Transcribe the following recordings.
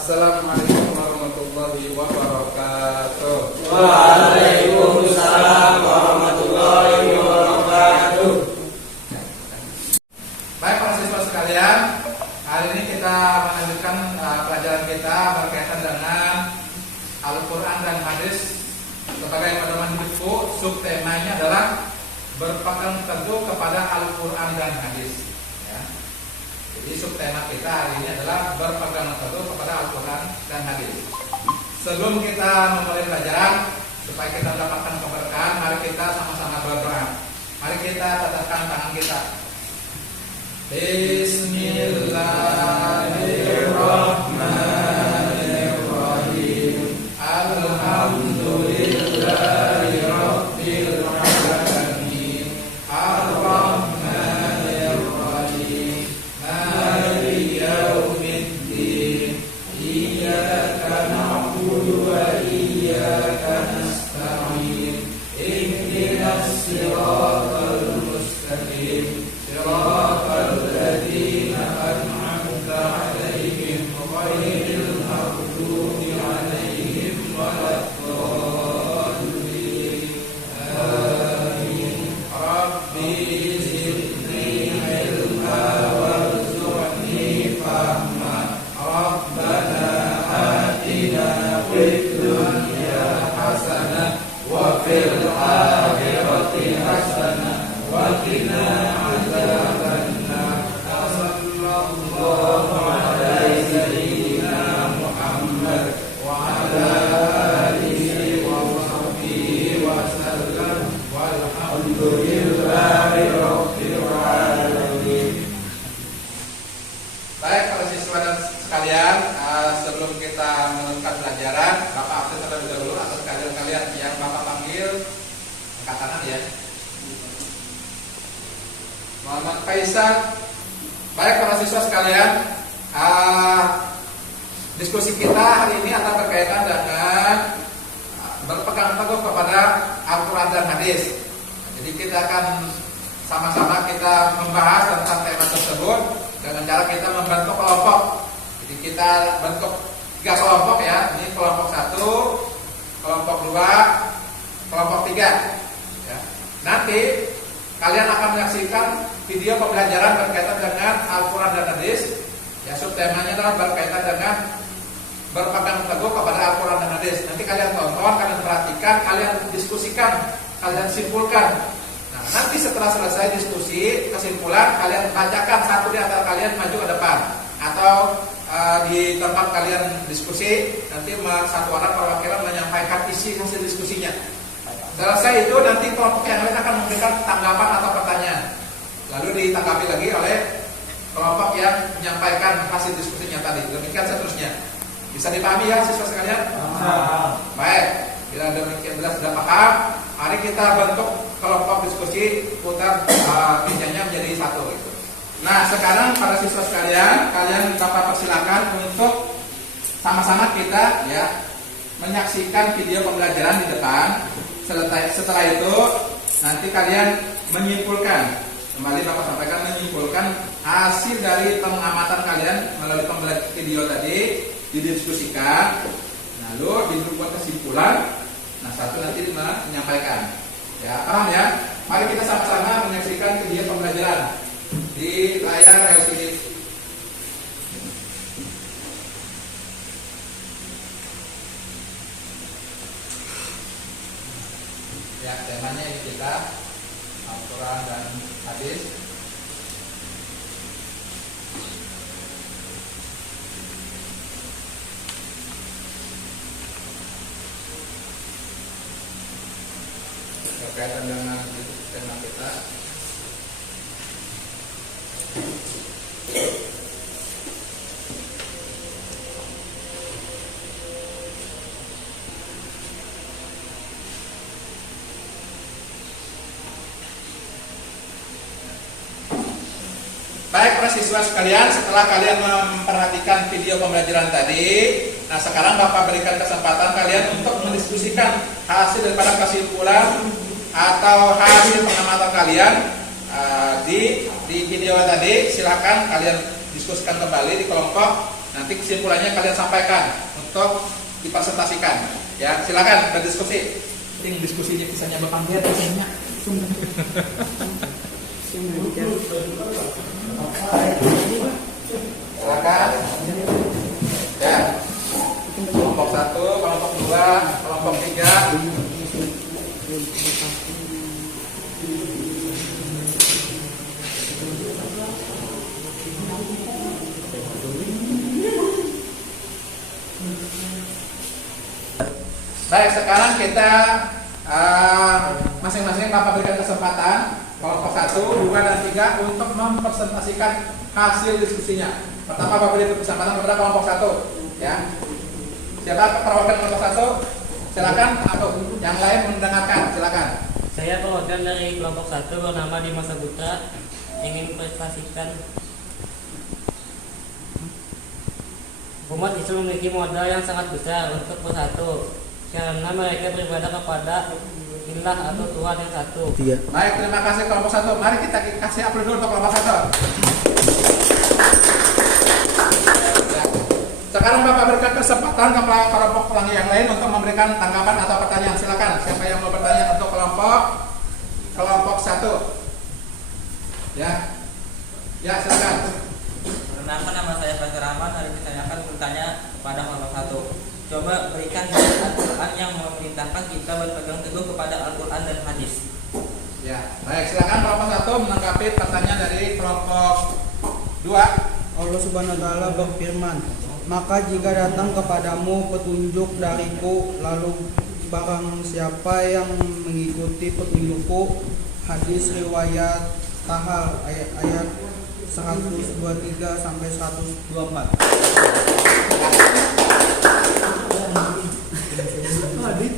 Assalamualaikum warahmatullahi wabarakatuh. Waalaikumsalam warahmatullahi wabarakatuh. Baik para siswa sekalian, hari ini kita melanjutkan pelajaran kita berkaitan dengan Al-Quran dan Hadis. Sebagai pedoman hidupku, subtemanya adalah berpegang teguh kepada Al-Quran dan Hadis. Ya. Jadi subtema kita hari ini adalah berpegang teguh kepada Al-Quran dan Hadis. Sebelum kita memulai pelajaran, supaya kita mendapatkan keberkahan, mari kita sama-sama berdoa. Mari kita tatapkan tangan kita. Bismillahirrahmanirrahim. Alhamdulillahi rabbil alamin. Ar-Rahmanir Rahim. Maliki yaumiddin. Iyyaka na'budu wa iyyaka nasta'in. Ihdinas siratal mustaqim. Siratal ladzina an'amta 'alaihim ghairil maghdubi 'alaihim waladdallin. Amin. Rabbi zidni ilma warzuqni fahma. Rabbana atina fid dunya hasanah wa fil akhirati hasanah wa qina adzabannar. Sallallahu alaihi sayyidina Muhammad wa ala alihi wa sahbihi wa sallam walhamdulillahi rabbil alamin. Baik para siswa dan sekalian, sebelum kita melanjutkan pelajaran, Bapak absen terlebih dahulu atas kalian yang Bapak panggil angkat tangan ya. Muhammad Faisal. Baik para siswa sekalian, diskusi kita hari ini akan berkaitan dengan berpegang teguh kepada Al-Quran dan Hadis. Jadi kita akan sama-sama kita membahas tentang tema tersebut dengan cara kita membentuk kelompok. Jadi kita bentuk 3 kelompok ya. Ini kelompok 1, kelompok 2, kelompok 3 ya. Nanti kalian akan menyaksikan video pembelajaran berkaitan dengan Al-Quran dan Hadis. Ya, subtemanya adalah berkaitan dengan berpegang teguh kepada Al-Quran dan Hadis. Nanti kalian tonton, kalian perhatikan, kalian diskusikan, kalian simpulkan. Nah, nanti setelah selesai diskusi, kesimpulan, kalian bacakan satu di antara kalian maju ke depan. Atau di tempat kalian diskusi, nanti satu orang perwakilan menyampaikan isi hasil diskusinya. Selesai itu nanti kelompok yang lain akan memberikan tanggapan atau pertanyaan. Lalu ditanggapi lagi oleh kelompok yang menyampaikan hasil diskusinya tadi. Demikian seterusnya. Bisa dipahami ya siswa sekalian? Baik. Bila demikian jelas sudah paham, mari kita bentuk kelompok diskusi, putar mejanya menjadi 1 gitu. Nah, sekarang para siswa sekalian, kalian dapat persilakan untuk sama-sama kita ya menyaksikan video pembelajaran di depan. Setelah itu nanti kalian menyimpulkan, kembali Bapak sampaikan, menyimpulkan hasil dari pengamatan kalian melalui pembelajaran video tadi, didiskusikan, lalu dibuat kesimpulan. Nah, satu nanti menyampaikan. Ya, paham ya? Mari kita sama-sama menyaksikan video pembelajaran di layar LCD. Ya, temanya ini kita Al-Quran dan Hadis. Berkaitan dengan tema kita. Baik para siswa sekalian, setelah kalian memperhatikan video pembelajaran tadi, nah sekarang Bapak berikan kesempatan kalian untuk mendiskusikan hasil daripada kesimpulan atau hasil pengamatan kalian di video tadi. Silakan kalian diskusikan kembali di kelompok Nanti kesimpulannya kalian sampaikan untuk dipresentasikan. Ya, silakan berdiskusi. Ini diskusinya kisahnya Bapak dia kisahnya. Silakan. Ya. Kelompok 1, kelompok 2, kelompok 3. Baik, sekarang kita masing-masing Bapak berikan kesempatan kelompok 1, 2, dan 3 untuk mempresentasikan hasil diskusinya. Pertama Bapak beri kesempatan kepada kelompok 1, ya. Siapa perwakilan kelompok 1? Silakan, atau yang lain mendengarkan, silakan. Saya perwakilan dari kelompok 1 bernama Dimas Saputra, ingin mempresentasikan umat Islam memiliki modal yang sangat besar untuk bersatu karena mereka beribadah kepada Allah atau Tuhan yang satu. Baik, terima kasih kelompok 1. Mari kita kasih aplaus dulu untuk kelompok 1. Ya. Sekarang Bapak berikan kesempatan kepada kelompok yang lain untuk memberikan tanggapan atau pertanyaan. Silakan. Siapa yang mau bertanya untuk kelompok 1? Ya. Ya, silakan. Perkenalkan, nama saya Faisal Rahman. Hari ini saya akan bertanya kepada kelompok 1. Coba berikan dalil Al-Quran yang memerintahkan kita berpegang teguh kepada Al-Quran dan hadis. Ya, baik, silakan kelompok 1 menanggapi pertanyaan dari kelompok 2. Allah Subhanahu wa taala berfirman, "Maka jika datang kepadamu petunjuk dariku, lalu barang siapa yang mengikuti petunjukku." Hadis riwayat Tahal ayat 123 sampai 124.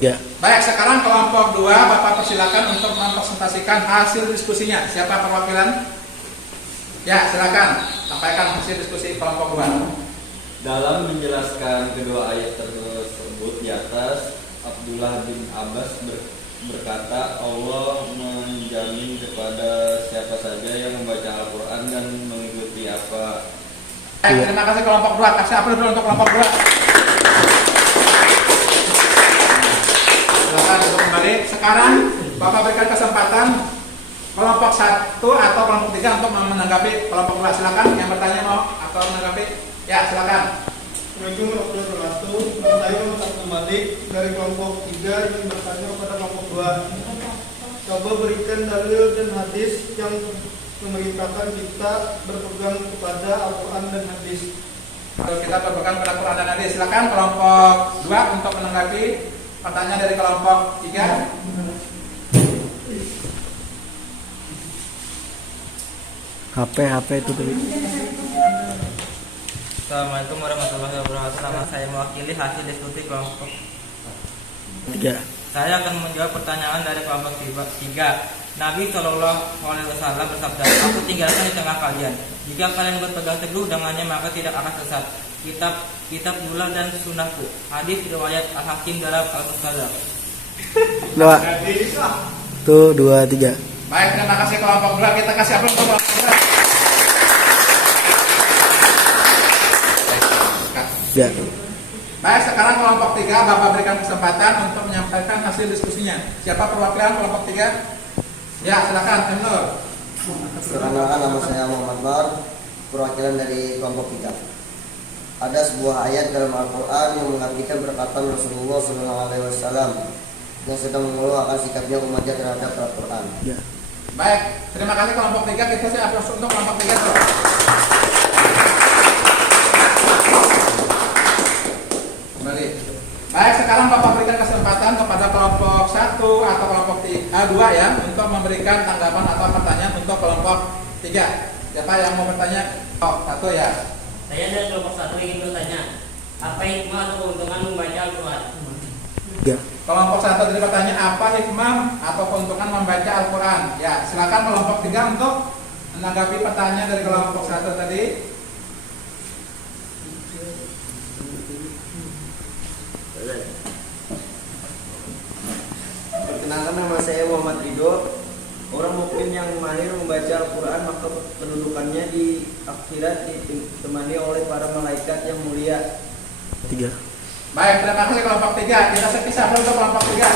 Ya. Baik, sekarang kelompok 2 Bapak persilakan untuk mempresentasikan hasil diskusinya. Siapa perwakilan? Ya, silakan sampaikan hasil diskusi kelompok 2. Dalam menjelaskan kedua ayat tersebut di atas, Abdullah bin Abbas berkata, Allah menjamin kepada siapa saja yang membaca Al-Quran dan mengikuti apa. Baik, terima kasih kelompok 2. Kasih aplaus dulu untuk kelompok 2. Silakan untuk kembali. Sekarang Bapak berikan kesempatan kelompok 1 atau kelompok 3 untuk menanggapi kelompok 2. Silakan yang bertanya mau atau menanggapi. Ya, silakan. Assalamualaikum warahmatullahi wabarakatuh. Saya Muhammad Malik dari kelompok 3 yang bertanya kepada kelompok 2. Coba berikan dalil dan hadis yang memerintahkan kita berpegang kepada Al-Quran dan hadis. Kalau kita berpegang pada Quran dan hadis, silakan kelompok 2 untuk menanggapi pertanyaan dari kelompok 3. HP itu tadi. Assalamualaikum warahmatullahi wabarakatuh. Nama saya mewakili hasil diskusi kelompok 3. Saya akan menjawab pertanyaan dari kelompok 3. Nabi Shallallahu Alaihi Wasallam bersabda, "Aku tinggalkan di tengah kalian. Jika kalian berpegang teguh dengannya, maka tidak akan sesat. Kitab Dullah dan Sunnahku." Hadis riwayat Al-Hakim dalam Al-Mustadrak. 2, 3. Baik, terima kasih kelompok 2. Kita kasih aplaus untuk kelompok 2. Ya. Baik, sekarang kelompok 3 Bapak berikan kesempatan untuk menyampaikan hasil diskusinya. Siapa perwakilan kelompok 3? Ya, silakan, Emnur. Perkenalkan, nama saya Muhammad Mar, perwakilan dari kelompok 3. Ada sebuah ayat dalam Al-Quran yang mengartikan perkataan Rasulullah SAW yang sedang mengeluh akan sikapnya umatnya terhadap Al-Quran. Ya. Baik, terima kasih kelompok 3. Kita kasih aplaus untuk kelompok 3. Kembali. Baik, sekarang Bapak berikan kesempatan kepada kelompok 1 atau kelompok 2 ya untuk memberikan tanggapan atau pertanyaan untuk kelompok 3. Siapa yang mau bertanya? Oh, 1 ya. Saya dari kelompok 1 ingin bertanya, apa hikmah atau keuntungan membaca Al-Quran? Ya. Kelompok 1 tadi bertanya apa hikmah atau keuntungan membaca Al-Quran. Ya, silakan kelompok 3 untuk menanggapi pertanyaan dari kelompok 1 tadi. Perkenalkan, nama saya Muhammad Ridho, orang mukmin yang mahir membaca Al-Quran, maka kedudukannya di akhirat ditemani oleh para malaikat yang mulia. 3. Baik, terima kasih kelompok 3. Kita sepisah dulu untuk kelompok 3.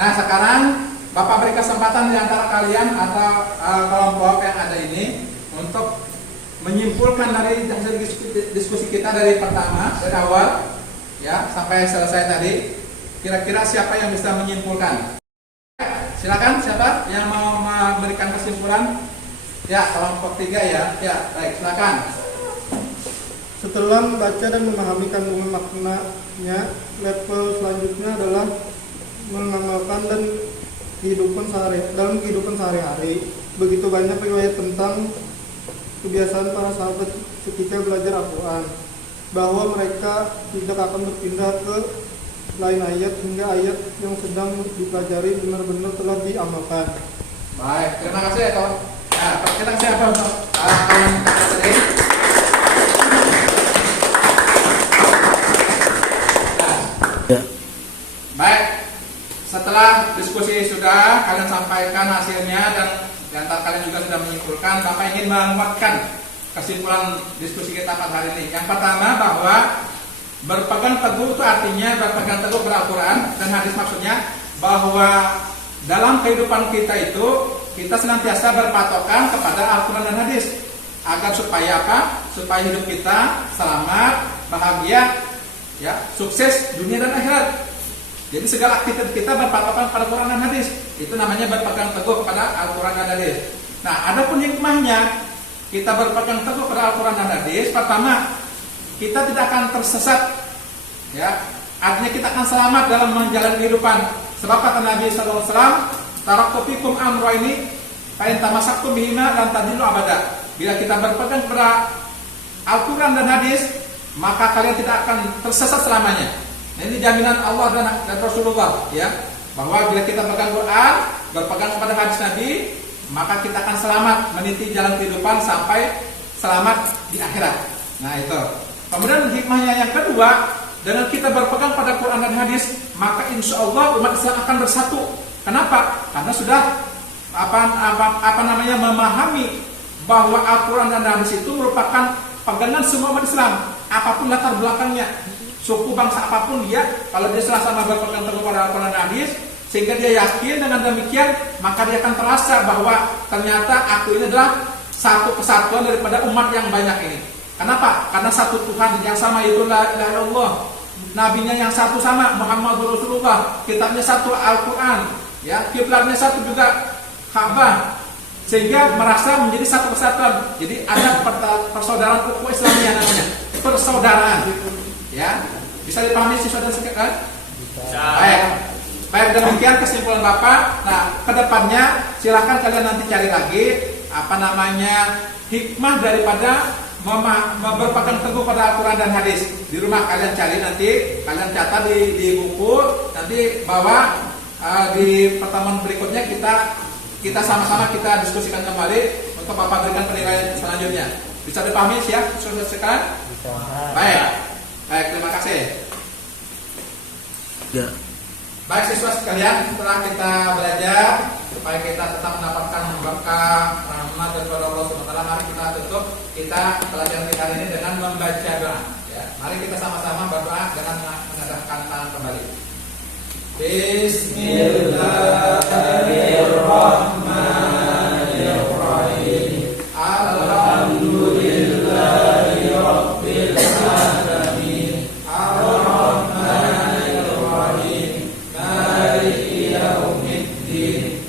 Nah, sekarang Bapak beri kesempatan di antara kalian atau kelompok yang ada ini untuk menyimpulkan dari hasil diskusi kita dari pertama, dari awal ya sampai selesai tadi. Kira-kira siapa yang bisa menyimpulkan? Silakan, siapa yang mau memberikan kesimpulan? Ya, kelompok 3 ya. Ya, baik, silakan. Setelah membaca dan memahami kandungan maknanya, level selanjutnya adalah mengamalkan dan dalam kehidupan sehari-hari. Begitu banyak riwayat tentang kebiasaan para sahabat ketika belajar Al-Quran, bahwa mereka tidak akan berpindah ke lain ayat hingga ayat yang sedang dipelajari benar-benar telah diamalkan. Baik, terima kasih ya kawan. Nah, kita siapa untuk kawan tadi? Ya. Baik, setelah diskusi sudah kalian sampaikan hasilnya dan di antara kalian juga sudah menyimpulkan, Bapak ingin menguatkan kesimpulan diskusi kita pada hari ini. Yang pertama, bahwa berpegang teguh itu artinya berpegang teguh pada Al-Quran dan hadis, maksudnya bahwa dalam kehidupan kita itu kita senantiasa berpatokan kepada Al-Quran dan hadis agar supaya apa? Supaya hidup kita selamat, bahagia, ya, sukses dunia dan akhirat. Jadi segala aktivitas kita berpatokan pada Al-Quran dan hadis. Itu namanya berpegang teguh kepada Al-Quran dan hadis. Nah, adapun hikmahnya kita berpegang teguh pada Al-Quran dan hadis. Pertama, kita tidak akan tersesat, ya. Artinya kita akan selamat dalam menjalani kehidupan. Sebab kata Nabi sallallahu alaihi wasallam, "Taraktu fikum amrayni, fa in tamassaktum bihima lan tadillu abada." Bila kita berpegang pada Al-Quran dan hadis, maka kalian tidak akan tersesat selamanya. Nah, ini jaminan Allah dan Rasulullah, ya, bahwa bila kita berpegang Quran, berpegang kepada hadis Nabi, maka kita akan selamat meniti jalan kehidupan sampai selamat di akhirat. Nah, itu. Kemudian hikmahnya yang kedua, dengan kita berpegang pada Quran dan hadis, maka insya Allah umat Islam akan bersatu. Kenapa? Karena sudah memahami bahwa Al-Quran dan hadis itu merupakan pegangan semua umat Islam, apapun latar belakangnya, suku bangsa apapun dia, kalau dia sama-sama berpegang teguh pada Al-Quran dan hadis, sehingga dia yakin dengan demikian, maka dia akan terasa bahwa ternyata aku ini adalah satu kesatuan daripada umat yang banyak ini. Kenapa? Karena satu Tuhan yang sama, itu la ilaha illallah. Nabinya yang satu sama, Muhammadur Rasulullah. Kitabnya satu, Al-Quran, ya, kiblatnya satu juga, Ka'bah. Sehingga merasa menjadi satu kesatuan. Jadi ada persaudaraan ukhuwah Islamiyah namanya, persaudaraan. Ya, bisa dipahami siswa dan sekalian? Baik, demikian kesimpulan Bapak. Nah, kedepannya silakan kalian nanti cari lagi hikmah daripada berpegang teguh pada Al-Quran dan hadis. Di rumah kalian cari nanti, kalian catat di buku, nanti bawa di pertemuan berikutnya kita sama-sama kita diskusikan kembali untuk Bapak berikan penilaian selanjutnya. Bisa dipahami ya, sudah sekalian? Baik, terima kasih. Ya. Baik siswa sekalian, setelah kita belajar supaya kita tetap mendapatkan berkah rahmat dari Allah SWT, mari kita tutup pelajaran kita hari ini dengan membaca doa. Ya, mari kita sama-sama berdoa dengan menadahkan tangan kembali. Bismillahirrahmanirrahim. Alhamdulillahi Rabbil Alamin. Ar-Rahmanir Rahim. Maliki yaumiddin.